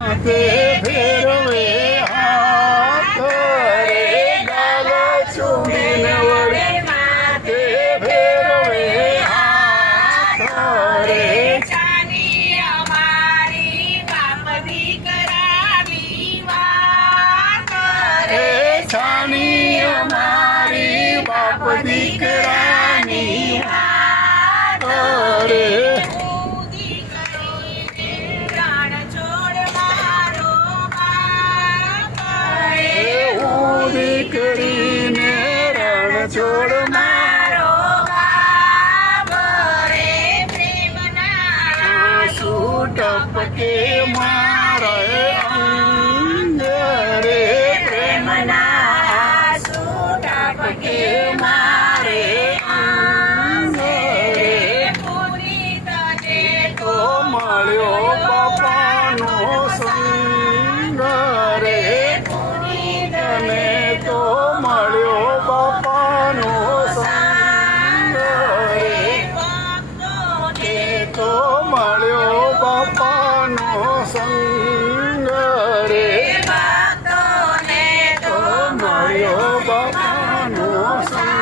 તે ફેરવે હાથ રે ગાલ ચૂમીને વળે તે ફેરવે હાથ રે ચાની અમારી બાપ દીકરાની વાત રે છાની અમારી બાપ દીકરાની વાત રે કરીને રણ છોડ મારો બાપ રે પ્રેમના આંસુ ટપકે મારે અંગ રે પ્રેમના આંસુ ટપકે મારે અંગ રે પુનિત જે તો મળ્યો બાપાનો સંગ રે અને તો મળ્યો બાપાનો સંગ રે તે તો મળ્યો બાપાનો સંગ રે ભક્તોને તો મળ્યો બાપાનો સંગ